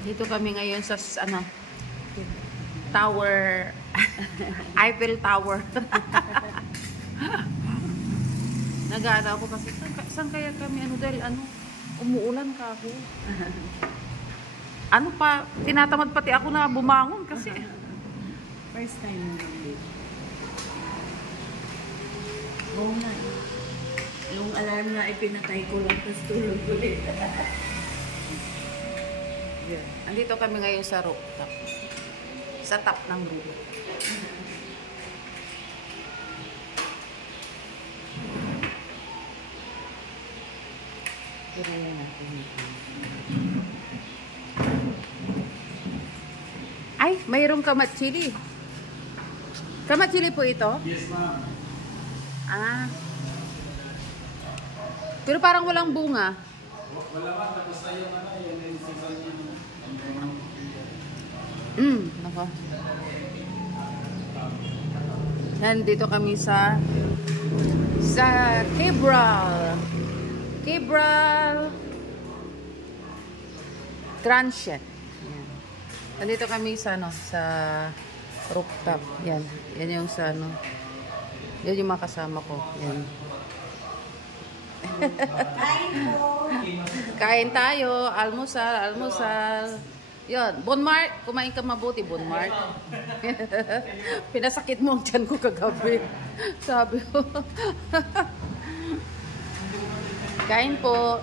Dito kami ngayon sa ano, Tower, Eiffel Tower. Nag-aaraw ko kasi saan kaya kami ano dahil ano, umuulan ka ako. Ano pa, tinatamad pati ako na bumangon kasi. First time mo ulit. Oo nga. Yung alarm na ipinatay ko lang, tapos tulog ulit. Yeah. Andito kami ngayon sa rooftop. Sa top ng roof. Kaya natin. Ay, mayroong kamatsili. Kamatsili po ito? Yes, ma'am. Ah. Pero parang walang bunga. Wala man, tapos na yung ano, yung season niya. Nako. Nandito kami sa Cabral Transient. Yan. Nandito kami sa ano, sa rooftop. Yan. Yan yung sa ano. Yan yung mga kasama ko. Yan. Kain tayo. Almusal, almusal. Yun. Bonmart. Kumain ka mabuti, Bonmart. Pinasakit mo ang tiyan ko kagabi. Sabi ko. Kain po.